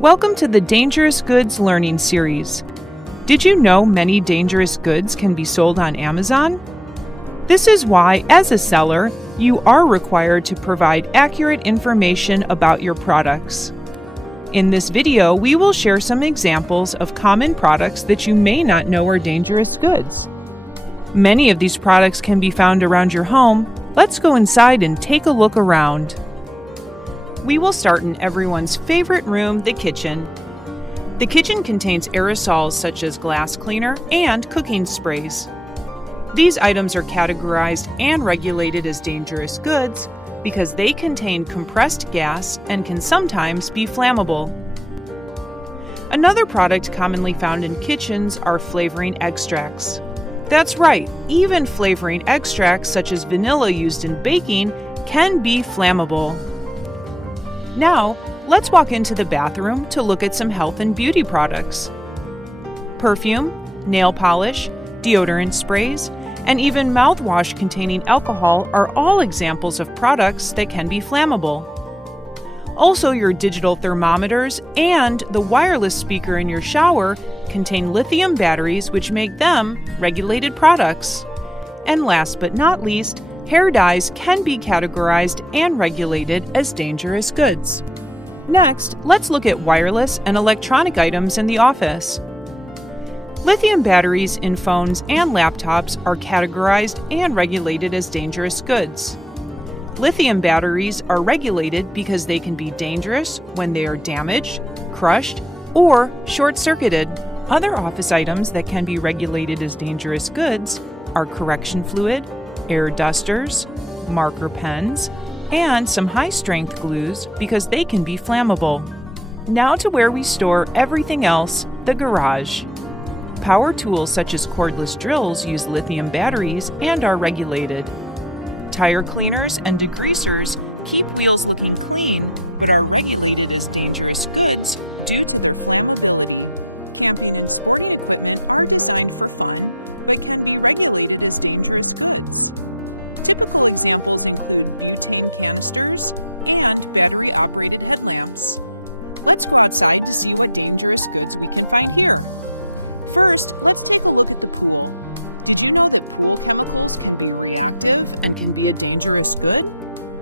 Welcome to the Dangerous Goods Learning Series. Did you know many dangerous goods can be sold on Amazon? This is why, as a seller, you are required to provide accurate information about your products. In this video, we will share some examples of common products that you may not know are dangerous goods. Many of these products can be found around your home. Let's go inside and take a look around. We will start in everyone's favorite room, the kitchen. The kitchen contains aerosols such as glass cleaner and cooking sprays. These items are categorized and regulated as dangerous goods because they contain compressed gas and can sometimes be flammable. Another product commonly found in kitchens are flavoring extracts. That's right, even flavoring extracts such as vanilla used in baking can be flammable. Now, let's walk into the bathroom to look at some health and beauty products. Perfume, nail polish, deodorant sprays, and even mouthwash containing alcohol are all examples of products that can be flammable. Also, your digital thermometers and the wireless speaker in your shower contain lithium batteries, which make them regulated products. And last but not least, hair dyes can be categorized and regulated as dangerous goods. Next, let's look at wireless and electronic items in the office. Lithium batteries in phones and laptops are categorized and regulated as dangerous goods. Lithium batteries are regulated because they can be dangerous when they are damaged, crushed, or short-circuited. Other office items that can be regulated as dangerous goods are correction fluid, air dusters, marker pens, and some high-strength glues because they can be flammable. Now to where we store everything else, the garage. Power tools such as cordless drills use lithium batteries and are regulated. Tire cleaners and degreasers keep wheels looking clean but are regulated as dangerous goods due to sporting equipment are designed for fun but can be regulated as dangerous goods. Typical examples include canisters and battery-operated headlamps. Let's go outside to see what dangerous goods we can find here. First, let's take a look at the pool. Did you know that chemicals can be reactive and can be a dangerous good?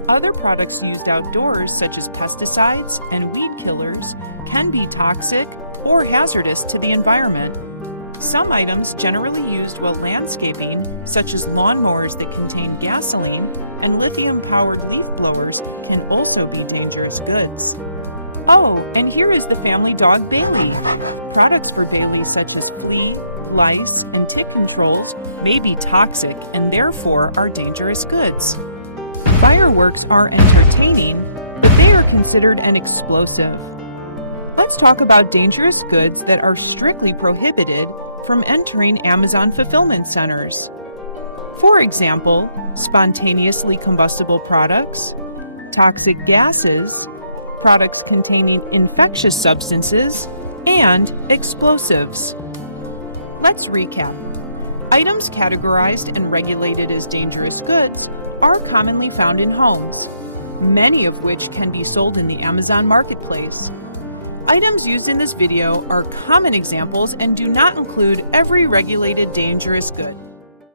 Other products used outdoors, such as pesticides and weed killers, can be toxic or hazardous to the environment. Some items generally used while landscaping, such as lawnmowers that contain gasoline and lithium-powered leaf blowers, can also be dangerous goods. Oh, and here is the family dog Bailey. Products for Bailey such as flea, lice, and tick controls may be toxic and therefore are dangerous goods. Fireworks are entertaining, but they are considered an explosive. Let's talk about dangerous goods that are strictly prohibited from entering Amazon fulfillment centers. For example, spontaneously combustible products, toxic gases, products containing infectious substances, and explosives. Let's recap. Items categorized and regulated as dangerous goods are commonly found in homes, many of which can be sold in the Amazon marketplace. Items used in this video are common examples and do not include every regulated dangerous good.